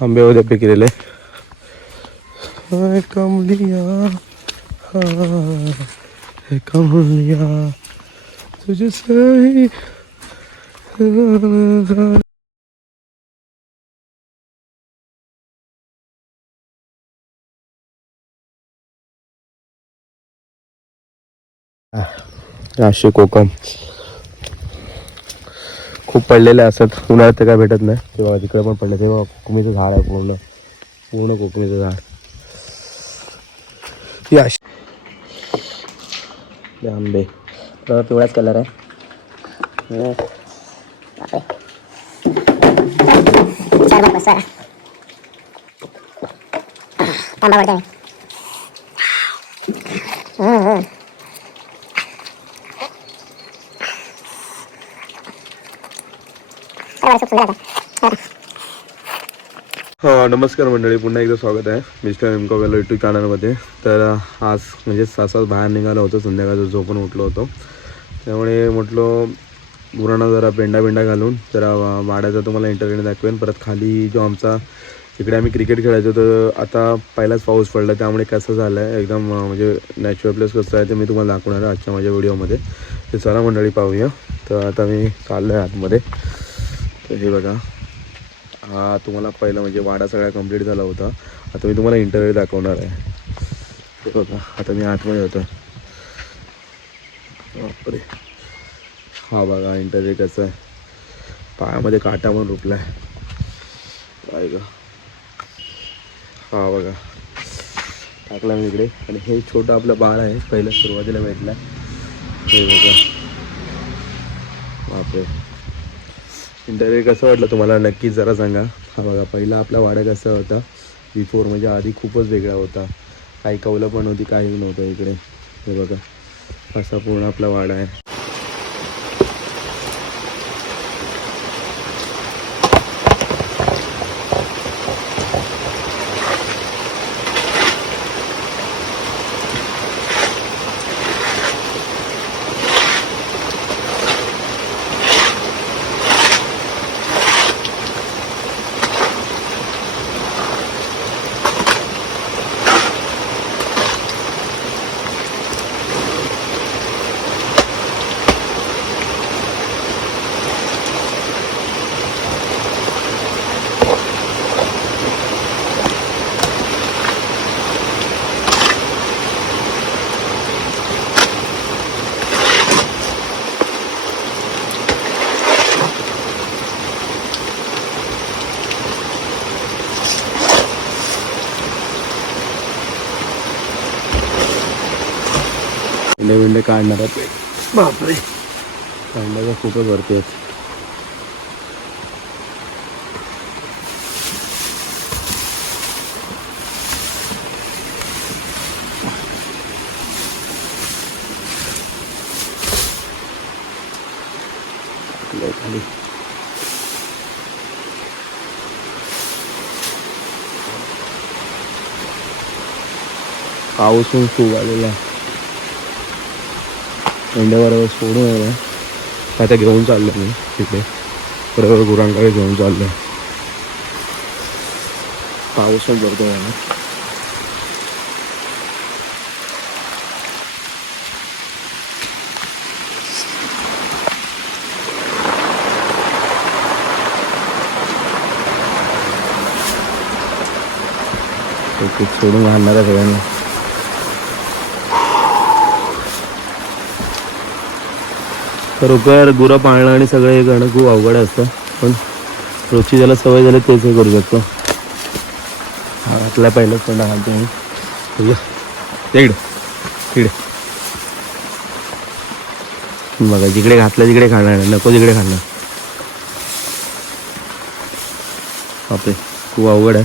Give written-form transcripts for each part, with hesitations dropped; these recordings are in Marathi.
आंबे उद्या पिकलेले. कमलिया कमलिया तुझे सही. असे कोकम खूप पडलेले असतात. उन्हाळ्यात ते काय भेटत नाही. तेव्हा तिकडे पण पडले. तेव्हा कोकमीचं झाड आहे. पूर्ण पूर्ण कोकमीचं झाड. हे असे आंबे पिवळाच कलर आहे. नमस्कार मंडळी, पुन्हा एकदा स्वागत आहे मिस्टर एमको वेलो यूट्यूब चॅनलमध्ये. तर आज म्हणजे सासाच बाहेर निघालो होतो. संध्याकाळचं झोपून उठलो होतो. त्यामुळे म्हटलं गुरांना जरा पेंडा घालून जरा वाड्याचा तुम्हाला इंटरव्ह्यू दाखवेन. परत खाली जो आमचा इकडे आम्ही क्रिकेट खेळायचो, तर आता पहिलाच पाऊस पडला. त्यामुळे कसं झालं आहे एकदम म्हणजे नॅचरल प्लेस कसं आहे ते मी तुम्हाला दाखवणार आहे आजच्या माझ्या व्हिडिओमध्ये. ते चला मंडळी पाहूया. तर आता मी चाललो आहे आतमध्ये. तर हे बघा, हा तुम्हाला पहिलं म्हणजे वाडा सगळा कंप्लीट झाला होता. आता मी तुम्हाला इंटरव्ह्यू दाखवणार आहे. ते बघा, आता मी आतमध्ये होतो. बापरे, हा बघा इंटरव्ह्यू कसं आहे. पायामध्ये काटा पण रुपला आहे. काय का, हा बघा टाकला मी इकडे. आणि हे छोटं आपलं बाळ आहे, पहिलं सुरुवातीला भेटला. हे बघा, बापरे. इंटरव्ह्यू कसं वाटलं तुम्हाला नक्कीच जरा सांगा. हा बघा, पहिला आपला वाडा कसा होता बिफोर, म्हणजे आधी खूपच वेगळा होता. काही कौलं पण होती, काही नव्हतं इकडे. हे बघा असा पूर्ण आपला वाडा आहे. विंडे काढणार आहे. बापरे, कांड्याचा खूपच वरती आहेत. खाली पाऊस पण खूप आलेला आहे. मेंढ्याबरोबर सोडून आहे. आता घेऊन चाललो मी तिकडे, बरोबर गुरांकडे घेऊन चाललो. पाऊस पण पडतो आहे. सोडून घालणार आहे सगळ्यांना. खरोखर गुरं पाळणं आणि सगळं हे करणं खूप अवघड असतं, पण रोजची ज्याला सवय झाली तेच हे करू शकतो. हा घातला पहिलाच पेंडा घालतो मी. तिकडे तिकडे बघा, जिकडे घातलं तिकडे खाणार, नको तिकडे खाणार. बापरे, खूप अवघड आहे.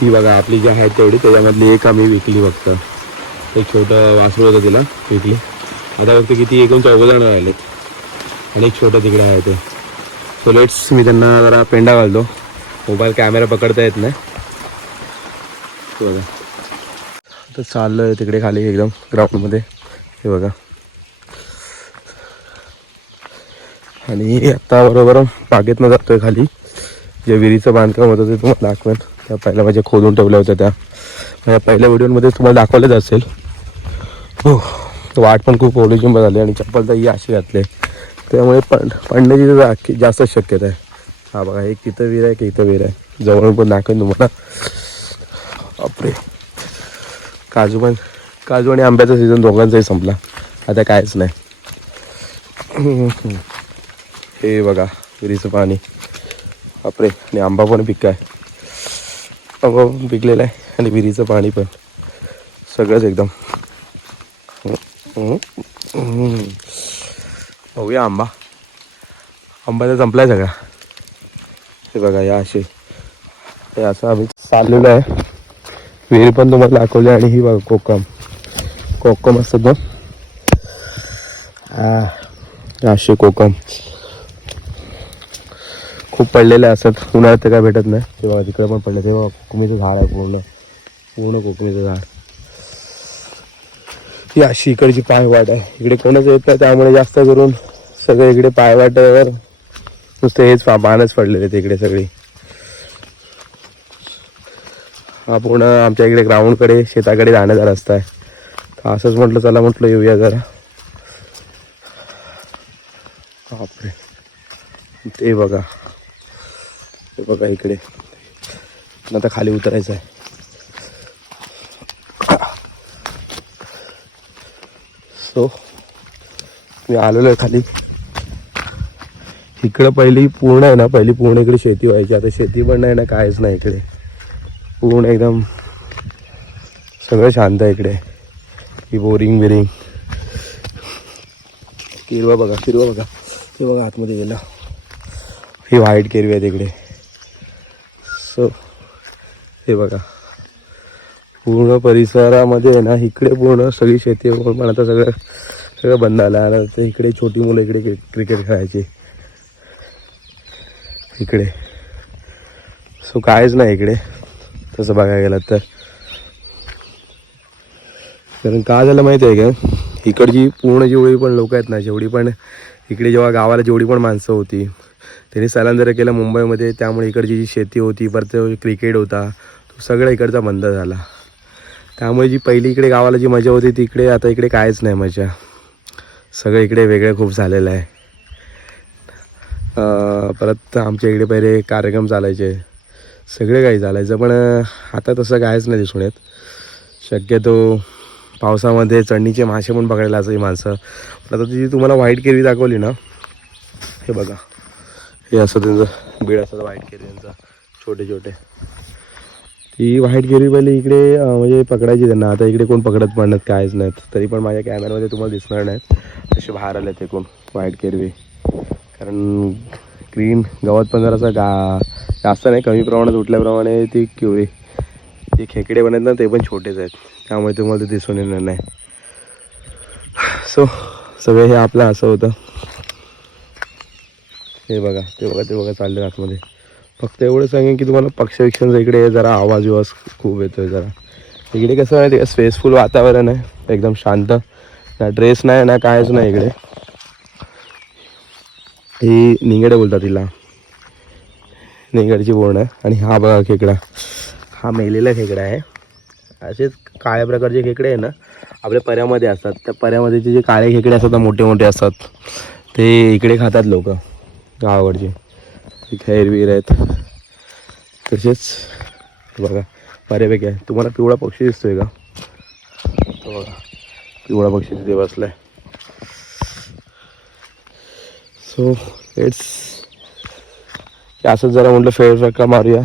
ही बघा आपली जी आहे तेवढी, त्याच्यामधली एक आम्ही विकली. फक्त एक छोटं वासरू होतं, तिला विकली. आता फक्त किती एकूण 14 जण राहिलेत. आणि एक छोटं तिकडे आहे ते. सो लेट्स, मी त्यांना जरा पेंडा घालतो. मोबाईल कॅमेरा पकडता येत नाही. बघा आता चाललो आहे तिकडे खाली एकदम ग्राउंडमध्ये. हे बघा, आणि आत्ता बरोबर बागेतनं जातोय खाली. जे विहिरीचं बांधकाम होतं ते तुम्हाला दाखवेन. त्या पहिल्या माझ्या खोदून ठेवल्या होत्या त्या माझ्या पहिल्या व्हिडिओमध्ये तुम्हाला दाखवलंच असेल. हो, वाट पण खूप ओलिजिंब झाली आणि चप्पल तर ही अशी घातली त्यामुळे पडण्याची जास्त शक्यता आहे. हा बघा एक इथं विहीर आहे की इथं विहीर आहे, जवळून पण दाखवेन तुम्हाला. बापरे, काजू आणि आंब्याचा सीझन दोघांचाही संपला, आता कायच नाही. हे बघा विहिरीचं पाणी, बापरे. आणि आंबा पण पिकाय, आंबा पण पिकलेला आहे आणि विहिरीचं पाणी पण, सगळंच एकदम. बघूया आंबा तर संपलाय सगळा. हे बघा या असे हे असं आम्ही चाललेलो आहे. विहीर पण तुम्हाला दाखवली आणि ही बघा कोकम असतात ना, असे कोकम खूप पडलेले असतात. उन्हाळ्यात ते काय भेटत नाही. तेव्हा तिकडे पण पडले, तेव्हा कोकमीचं झाड आहे, पूर्ण कोकमीचं झाड. ही अशी इकडची पायवाट आहे. इकडे कोणच येत नाही त्यामुळे जास्त करून सगळे इकडे पायवाट्यावर नुसते हेच पानच पडलेले तिकडे सगळी. हा पूर्ण आमच्या इकडे ग्राउंडकडे शेताकडे जाण्याचा रस्ता आहे. तर असंच म्हटलं चला म्हटलं येऊया जरा. बापरे, ते बघा इकडे आता खाली उतरायचं आहे. सो मी आलेलो आहे खाली. इकडं पहिली पूर्ण इकडे शेती व्हायची. आता शेती पण नाही ना, कायच नाही इकडे. पूर्ण एकदम सगळं शांत आहे इकडे. ही बोरिंग हिरवा बघा ते बघा आतमध्ये गेलं. ही व्हाईट केरवी आहे तिकडे. सो हे बघा पूर्ण परिसरामध्ये आहे ना, इकडे पूर्ण सगळी शेती पण आता सगळं बंद आलं. आता इकडे छोटी मुलं इकडे क्रिकेट खेळायची इकडे. सो कायच नाही इकडे तसं बघायला गेलं तर. कारण का झालं माहिती आहे का, इकडची पूर्ण जेवढी पण लोक आहेत ना, जेवढी पण इकडे जेव्हा गावाला जेवढी पण माणसं होती त्यांनी स्थलांतर केलं मुंबईमध्ये. त्यामुळे इकडची जी शेती होती, परत क्रिकेट होता, तो सगळं इकडचा बंद झाला. त्यामुळे जी पहिली इकडे गावाला जी मजा होती तिकडे आता इकडे कायच नाही मजा. सगळं इकडे वेगळं खूप झालेलं आहे. परत आमच्या इकडे पहिले कार्यक्रम चालायचे, सगळे काही चालायचं, पण आता तसं कायच नाही दिसून येत. शक्यतो पावसामध्ये चढणीचे मासे पण पकडायला असं ही माणसं. आता ती तुम्हाला व्हाईट केरवी दाखवली ना, हे बघा हे असं त्यांचं बीड असतं व्हाईट केरव्यांचा, छोटे. ती व्हाईट केरवी पहिले इकडे म्हणजे पकडायची त्यांना. आता इकडे कोण पकडत पण नाहीत, कायच नाहीत. तरी पण माझ्या कॅमेऱ्यामध्ये तुम्हाला दिसणार नाहीत तसे बाहेर आले ते कोण व्हाईट केरवी. कारण ग्रीन गवत पण जरासं जास्त नाही, कमी प्रमाणात उठल्याप्रमाणे ती केवळी जे खेकडे बनत ना ते पण छोटेच आहेत, त्यामुळे तुम्हाला ते दिसून येणार नाही. सो सगळं हे आपलं असं होतं. हे बघा ते बघा चालले आतमध्ये. फक्त एवढं सांगेन की तुम्हाला पक्षीवीक्षणचा इकडे जरा आवाज खूप येतोय. जरा इकडे कसं आहे, ते स्पेसफुल वातावरण आहे, एकदम शांत. ना ड्रेस नाही ना कायच नाही इकडे. ही निंगडे बोलतात तिला, निंगडची बोर्ण आहे. आणि हा बघा खेकडा, हा मेलेला खेकडा आहे. असेच काळ्या प्रकारचे खेकडे आहे ना आपल्या पर्यामध्ये असतात. त्या पर्यामध्ये जे काळे खेकडे असतात ना, मोठे असतात, ते इकडे खातात लोक गावाकडचे. खैरवीर आहेत तसेच. बघा बऱ्यापैकी आहे. तुम्हाला पिवळा पक्षी दिसतोय का, तो बघा पिवळा पक्षी तिथे बसलाय. सो असंच जरा म्हटलं फेरफटका मारूया.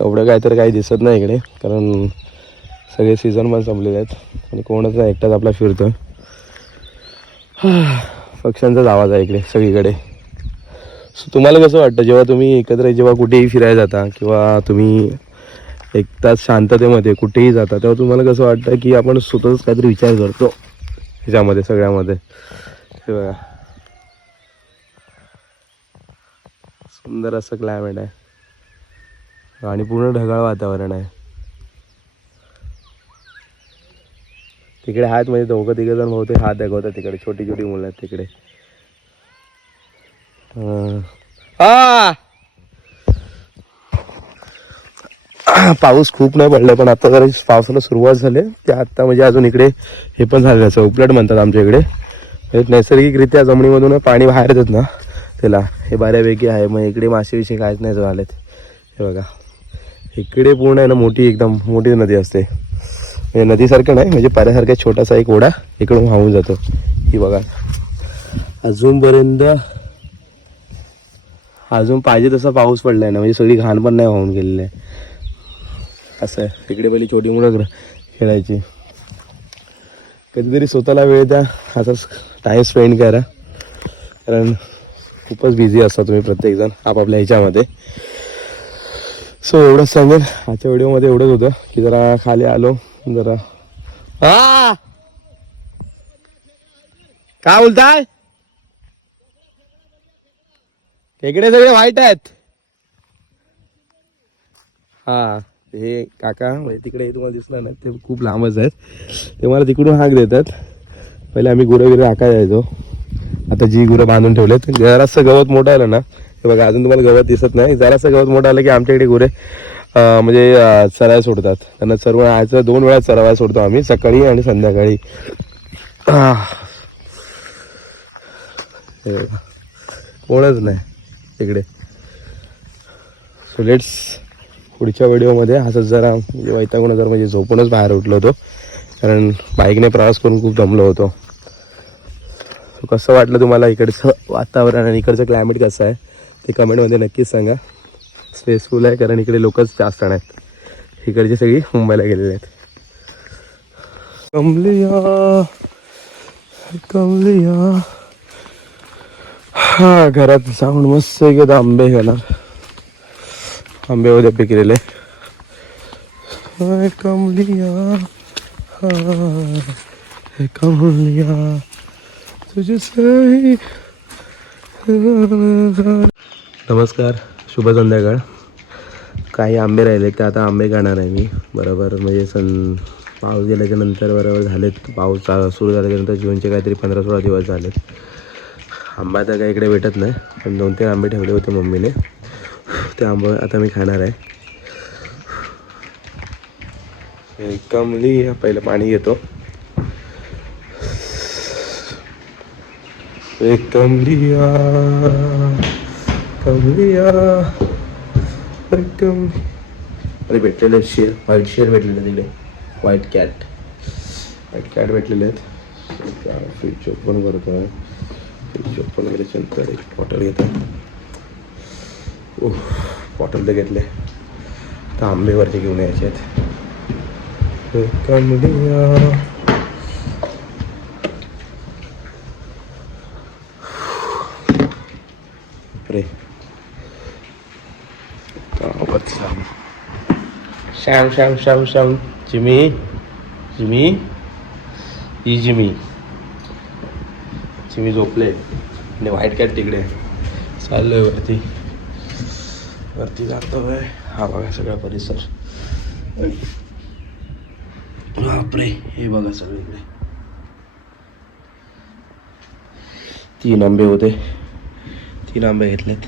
एवढं काय तर काही दिसत नाही इकडे, कारण सगळे सीझन पण संपलेले आहेत आणि कोणच नाही, एकटाच आपला फिरतोय. पक्ष्यांचाच आवाज आहे इकडे सगळीकडे. सो तुम्हाला कसं वाटतं जेव्हा तुम्ही एकत्र जेव्हा कुठेही फिरायला जाता किंवा तुम्ही एक तास शांततेमध्ये कुठेही जाता, तेव्हा तुम्हाला कसं वाटतं की आपण स्वतःच काहीतरी विचार करतो ह्याच्यामध्ये सगळ्यामध्ये. हे बघा सुंदर असं क्लायमेट आहे आणि पूर्ण ढगाळ वातावरण आहे. तिकडे आहेत म्हणजे दोघं तिघं जण बहुतेक हात दाखवतात तिकडे, छोटी मुलं आहेत तिकडे. पाऊस खूप नाही पडला, पण आता जरा पावसाला सुरुवात झाली ते आता. म्हणजे अजून इकडे हे पण झालं, चौपलट म्हणतात आमच्या इकडे. नैसर्गिकरित्या जमिनीमधून पाणी बाहेर येतात ना त्याला, हे बऱ्यापैकी आहे. मग इकडे मासे विषय काहीच नाही झालेत. हे बघा इकडे पूर्ण आहे ना, मोठी एकदम मोठी नदी असते. म्हणजे नदीसारखं नाही, म्हणजे पाऱ्यासारखा छोटासा एक ओढा इकडून वाहून जातो. ही बघा अजूनपर्यंत अजून पाहिजे तसा पाऊस पडलाय ना, म्हणजे सगळी घाण पण नाही वाहून गेलेली आहे. असं आहे. तिकडे पहिली छोटी मुलं खेळायची. कधीतरी स्वतःला वेळ द्या, असाच टाईम स्पेंड करा, कारण खूपच बिझी असता तुम्ही प्रत्येकजण आपापल्या ह्याच्यामध्ये. सो एवढंच सांगेल आजच्या व्हिडिओमध्ये. एवढंच होतं की जरा खाली आलो जरा. हा काय बोलताय? इकडे सगळे वाईट आहेत. हा हे काका म्हणजे तिकडे तुम्हाला दिसलं ना, ते खूप लांबच आहेत. ते मला तिकडून हाक देतात. पहिले आम्ही गुरं वगैरे हाका जायचो. आता जी गुरं बांधून ठेवलेत, जरासं गवत मोठं आलं ना, हे बघा अजून तुम्हाला गवत दिसत नाही, जरासं गवत मोठं आलं की आमच्याकडे गुरे म्हणजे चरायला सोडतात. त्यांना सर्व आयचं 2 वेळा चरायला सोडतो आम्ही, सकाळी आणि संध्याकाळी. हे बघा कोणच नाही तिकडे. सो लेट्स पुढच्या व्हिडिओमध्ये असंच जरा म्हणजे वैतागून जर म्हणजे झोपूनच बाहेर उठलो होतो, कारण बाईकने प्रवास करून खूप दमलो होतो. कसं वाटलं तुम्हाला इकडचं वातावरण आणि इकडचं क्लायमेट कसं आहे ते कमेंटमध्ये नक्कीच सांगा. स्ट्रेसफुल आहे कारण इकडे लोकच जास्त आहेत. इकडची सगळी मुंबईला गेलेले आहेत. कमलिया कमलिया. हा घरात साऊंड मस्त आहे की आंबे घेणार. आंबे उद्या पिकलेले. कमलिया हा कमलिया तुझे सही. नमस्कार, शुभ संध्याकाळ. काही आंबे राहिले ते आता आंबे खाणार आहे मी. बरोबर म्हणजे पाऊस गेल्याच्या नंतर बरोबर झालेत. पाऊस सुरू झाल्याच्यानंतर जूनचे काहीतरी 15-16 दिवस झालेत. आंबा तर काही इकडे भेटत नाही, पण 2-3 आंबे ठेवले होते मम्मीने, ते आंबे आता मी खाणार आहे. कमली पहिलं पाणी घेतो. कमलिया कमलिया अरे भेटलेले शेर, व्हाईट शेर भेटलेले तिकडे. व्हाईट कॅट भेटलेले आहेत. फ्रीज ओपन करतो आहे. फ्रीज ओपन केल्याच्यानंतर एक बॉटल घेतो. बॉटल तर घेतले, तर आंबेवरती घेऊन यायचे आहेत. कमलिया रे श्याम श्याम श्याम श्याम. जिमी जिमी ही जिमी जिमी झोपले आणि व्हाईट कॅट तिकडे. चाललोय वरती जातोय. हा बघा सगळा परिसर. बापरे, हे बघा सगळीकडे. 3 आंबे होते, 3 आंबे घेतलेत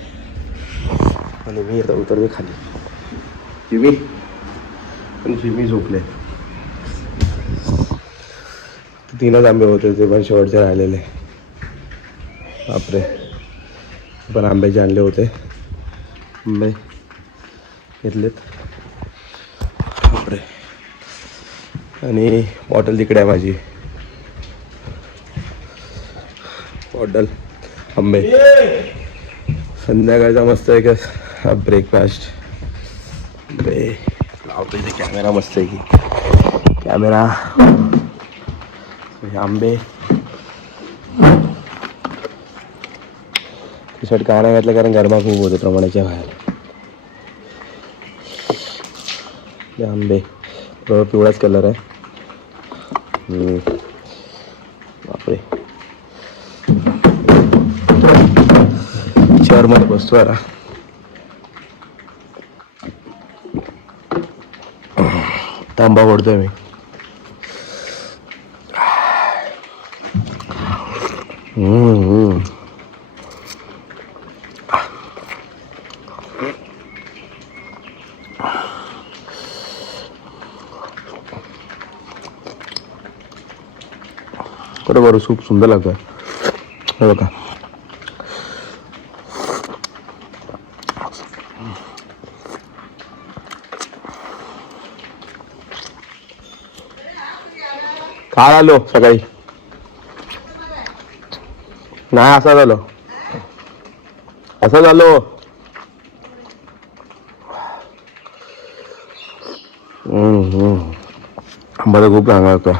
आणि मी आता उतरतो खाली. जिमी झोपले. 3च आंबे होते, ते पण शेवटचे राहिलेले. बापरे, पण आंब्याचे आणले होते. आंबे घेतलेत. बापरे. आणि बॉटल तिकडे आहे माझी. बॉटल आंबे. संध्याकाळचा मस्त आहे का ब्रेकफास्ट. लावतो इथे कॅमेरा मस्त आहे की कॅमेरा. आंबे शर्ट का नाही घातलं कारण गरबा खूप होतो प्रमाणाच्या बाहेर. आंबे बरोबर पिवळाच कलर आहे. बापरे, चेअरमध्ये बसतो यार. तांबा ओढतोय मी. बरोबर सूप सुंदर लागतोय हे बघा. काय आलो सकाळी नाही असं झालं असं झालो. आंबाचा खूप चांगला होता.